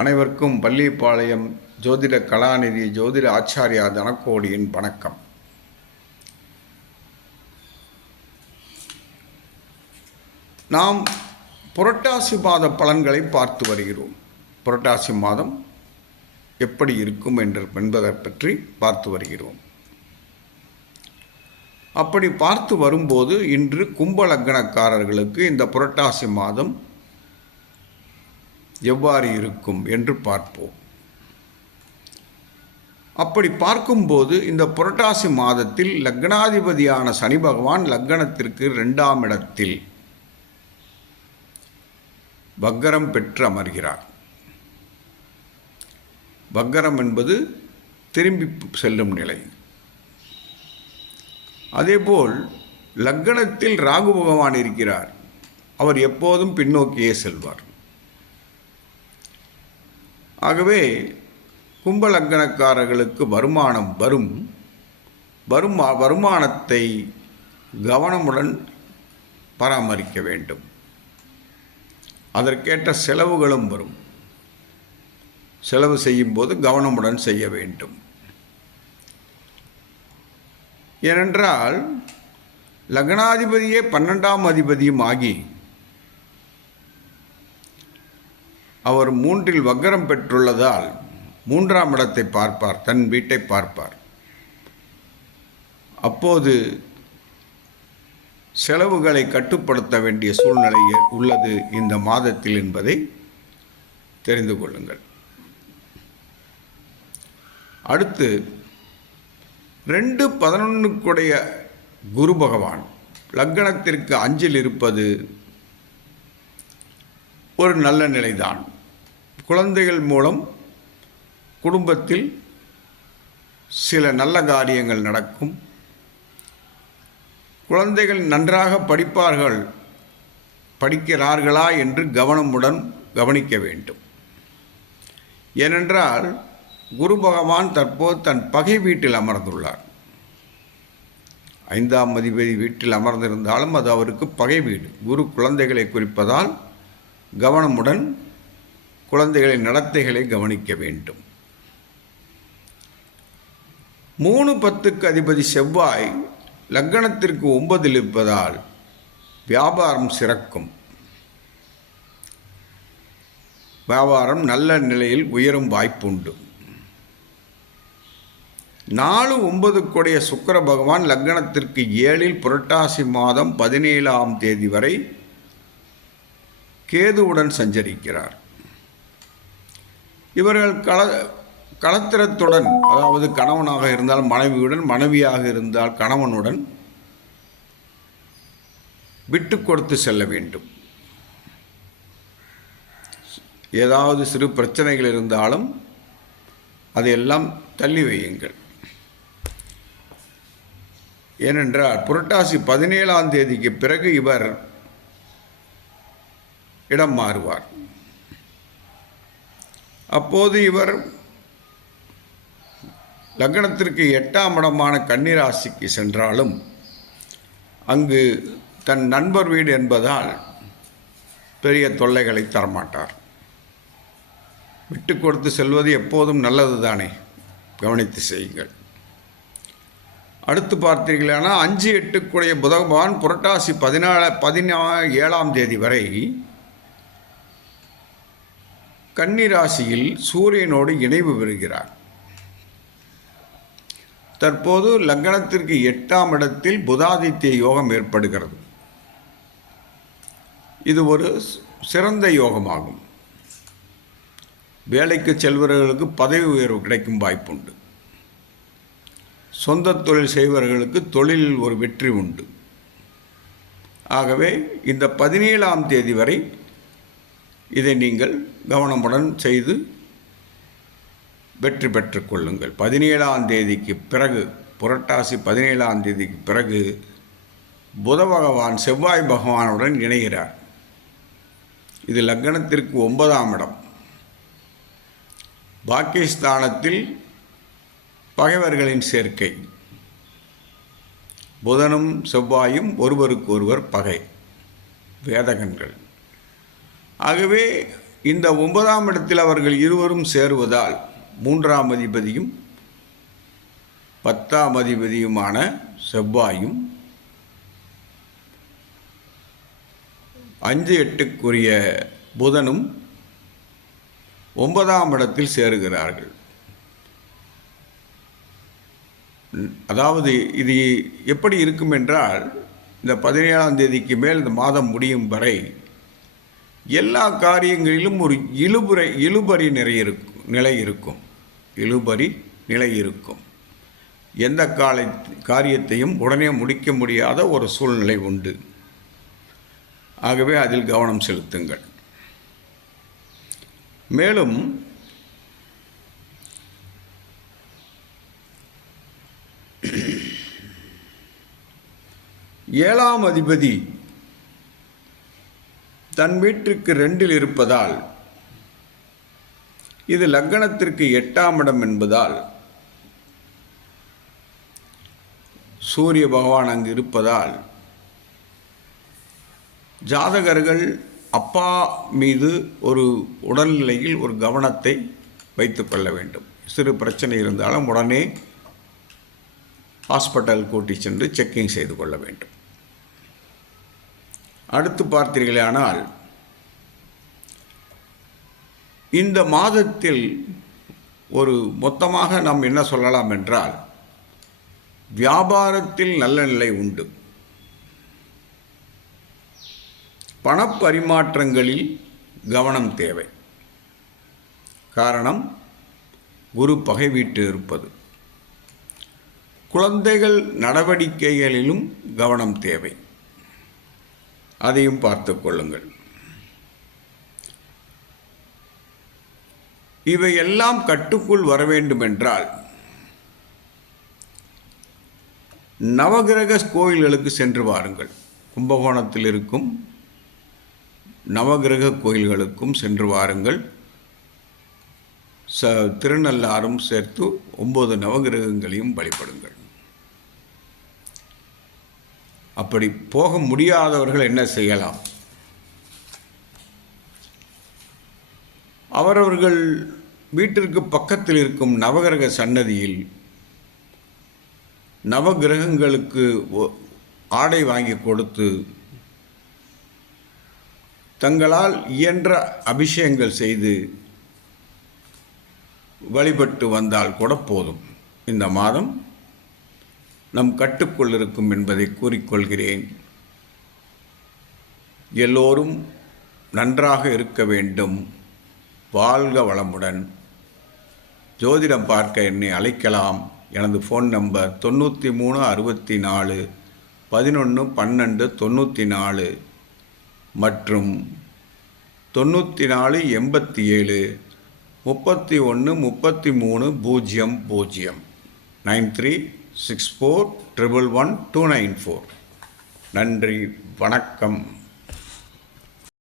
அனைவருக்கும் பள்ளிப்பாளையம் ஜோதிட கலாநிதி ஜோதிட ஆச்சாரியா தனக்கோடியின் வணக்கம். நாம் புரட்டாசி மாத பலன்களை பார்த்து வருகிறோம். புரட்டாசி மாதம் எப்படி இருக்கும் என்று என்பதை பற்றி பார்த்து வருகிறோம். அப்படி பார்த்து வரும்போது இன்று கும்ப லக்னக்காரர்களுக்கு இந்த புரட்டாசி மாதம் எவ்வாறு இருக்கும் என்று பார்ப்போம். அப்படி பார்க்கும்போது இந்த புரட்டாசி மாதத்தில் லக்னாதிபதியான சனி பகவான் லக்னத்திற்கு ரெண்டாம் இடத்தில் வக்கரம் பெற்று அமர்கிறார். வக்கரம் என்பது திரும்பி செல்லும் நிலை. அதேபோல் லக்கணத்தில் ராகு பகவான் இருக்கிறார். அவர் எப்போதும் பின்னோக்கியே செல்வார். ஆகவே கும்பலக்கணக்காரர்களுக்கு வருமானம் வரும். வருமா வருமானத்தை கவனமுடன் பராமரிக்க வேண்டும். அதற்கேற்ற செலவுகளும் வரும். செலவு செய்யும்போது கவனமுடன் செய்ய வேண்டும். ஏனென்றால் லக்னாதிபதியே பன்னெண்டாம் அதிபதியும் ஆகி அவர் மூன்றில் வக்கரம் பெற்றுள்ளதால் மூன்றாம் இடத்தை பார்ப்பார் தன் வீட்டை பார்ப்பார். அப்போது செலவுகளை கட்டுப்படுத்த வேண்டிய சூழ்நிலை உள்ளது இந்த மாதத்தில் என்பதை தெரிந்து கொள்ளுங்கள். அடுத்து ரெண்டு பதினொன்றுக்குடைய குரு பகவான் லக்கணத்திற்கு அஞ்சில் இருப்பது ஒரு நல்ல நிலைதான். குழந்தைகள் மூலம் குடும்பத்தில் சில நல்ல காரியங்கள் நடக்கும். குழந்தைகள் நன்றாக படிப்பார்கள். படிக்கிறார்களா என்று கவனமுடன் கவனிக்க வேண்டும். ஏனென்றால் குரு பகவான் தற்போது தன் பகை வீட்டில் அமர்ந்துள்ளார். ஐந்தாம் அதிபதி வீட்டில் அமர்ந்திருந்தாலும் அது அவருக்கு பகை வீடு. குரு குழந்தைகளை குறிப்பதால் கவனமுடன் குழந்தைகளின் நடத்தைகளை கவனிக்க வேண்டும். மூணு பத்துக்கு அதிபதி செவ்வாய் லக்கணத்திற்கு ஒன்பதில் இருப்பதால் வியாபாரம் சிறக்கும். வியாபாரம் நல்ல நிலையில் உயரும் வாய்ப்புண்டு. நாலு ஒன்பதுக்குடைய சுக்கர பகவான் லக்னத்திற்கு ஏழில் புரட்டாசி மாதம் பதினேழாம் தேதி வரை கேதுவுடன் சஞ்சரிக்கிறார். இவர்கள் கல களத்திரத்துடன் அதாவது கணவனாக இருந்தால் மனைவியுடன் மனைவியாக இருந்தால் கணவனுடன் விட்டு கொடுத்து செல்ல வேண்டும். ஏதாவது சிறு பிரச்சனைகள் இருந்தாலும் அதையெல்லாம் தள்ளி வையுங்கள். ஏனென்றால் புரட்டாசி பதினேழாம் தேதிக்கு பிறகு இவர் இடம் மாறுவார். அப்போது இவர் லக்னத்திற்கு எட்டாம் இடமான கன்னிராசிக்கு சென்றாலும் அங்கு தன் நண்பர் வீடு என்பதால் பெரிய தொல்லைகளை தரமாட்டார். விட்டு கொடுத்து செல்வது எப்போதும் நல்லது தானே கவனித்து செய்யுங்கள். அடுத்து பார்த்தீர்களானா அஞ்சு எட்டுக்குடைய புதகவான் புரட்டாசி பதினாலு பதினா ஏழாம் தேதி வரை கன்னிராசியில் சூரியனோடு இணைவு பெறுகிறார். தற்போது லக்னத்திற்கு எட்டாம் இடத்தில் புதாதித்ய யோகம் ஏற்படுகிறது. இது ஒரு சிறந்த யோகமாகும். வேலைக்கு செல்பவர்களுக்கு பதவி உயர்வு கிடைக்கும் வாய்ப்புண்டு. சொந்த தொழில் செய்பவர்களுக்கு தொழிலில் ஒரு வெற்றி உண்டு. ஆகவே இந்த பதினேழாம் தேதி வரை இதை நீங்கள் கவனமுடன் செய்து வெற்றி பெற்றுக்கொள்ளுங்கள் பதினேழாம் தேதிக்கு பிறகு புரட்டாசி பதினேழாம் தேதிக்கு பிறகு புத பகவான் செவ்வாய் பகவானுடன் இணைகிறார். இது லக்னத்திற்கு ஒன்பதாம் இடம். பாகிஸ்தானத்தில் பகைவர்களின் சேர்க்கை. புதனும் செவ்வாயும் ஒருவருக்கு ஒருவர் பகை. வேதகன்கள். ஆகவே இந்த ஒன்பதாம் இடத்தில் அவர்கள் இருவரும் சேருவதால் மூன்றாம் அதிபதியும் பத்தாம் அதிபதியுமான செவ்வாயும் அஞ்சு எட்டுக்குரிய புதனும் ஒன்பதாம் இடத்தில் சேருகிறார்கள். அதாவது இது எப்படி இருக்கும் என்றால் இந்த பதினேழாம் தேதிக்கு மேல் இந்த மாதம் முடியும் வரை எல்லா காரியங்களிலும் ஒரு இழுபுரை இழுபறி நிறைய இருக்கும் நிலை இருக்கும். இழுபறி நிலை இருக்கும். எந்த காலை காரியத்தையும் உடனே முடிக்க முடியாத ஒரு சூழ்நிலை உண்டு. ஆகவே அதில் கவனம் செலுத்துங்கள். மேலும் ஏழாம் அதிபதி தன் வீட்டிற்கு ரெண்டில் இருப்பதால் இது லக்கணத்திற்கு எட்டாம் இடம் என்பதால் சூரிய பகவான் அங்கு இருப்பதால் ஜாதகர்கள் அப்பா மீது ஒரு உடல்நிலையில் ஒரு கவனத்தை வைத்துக்கொள்ள வேண்டும். சிறு பிரச்சனை இருந்தாலும் உடனே ஹாஸ்பிட்டல் கூட்டி சென்று செக்கிங் செய்து கொள்ள வேண்டும். அடுத்து பார்த்தீர்களானால் இந்த மாதத்தில் ஒரு மொத்தமாக நாம் என்ன சொல்லலாம் என்றால் வியாபாரத்தில் நல்ல நிலை உண்டு. பணப்பரிமாற்றங்களில் கவனம் தேவை. காரணம் குரு பகை வீட்டு இருப்பது. குழந்தைகள் நடவடிக்கைகளிலும் கவனம் தேவை. அதையும் பார்த்து கொள்ளுங்கள். இவையெல்லாம் கட்டுக்குள் வர வேண்டுமென்றால் நவகிரக கோயில்களுக்கு சென்று வாருங்கள். கும்பகோணத்தில் இருக்கும் நவகிரக கோயில்களுக்கும் சென்று வாருங்கள். ச திருநள்ளாரும் சேர்த்து ஒம்பது நவகிரகங்களையும் வழிபடுங்கள். அப்படி போக முடியாதவர்கள் என்ன செய்யலாம்? அவரவர்கள் வீட்டிற்கு பக்கத்தில் இருக்கும் நவகிரக சன்னதியில் நவகிரகங்களுக்கு ஒ- ஆடை வாங்கி கொடுத்து தங்களால் இயன்ற அபிஷேகங்கள் செய்து வழிபட்டு வந்தால் கூட போதும். இந்த மாதம் நம் கட்டுக்குள் இருக்கும் என்பதை கூறிக்கொள்கிறேன். எல்லோரும் நன்றாக இருக்க வேண்டும். வாழ்க வளமுடன். ஜோதிடம் பார்க்க என்னை அழைக்கலாம். எனது ஃபோன் நம்பர் தொண்ணூற்றி மூணு அறுபத்தி நாலு பதினொன்று பன்னெண்டு தொண்ணூற்றி நாலு மற்றும் தொண்ணூற்றி நாலு எண்பத்தி ஏழு முப்பத்தி ஒன்று முப்பத்தி மூணு பூஜ்ஜியம் பூஜ்ஜியம். Nine three six four triple one two nine four. நன்றி வணக்கம்.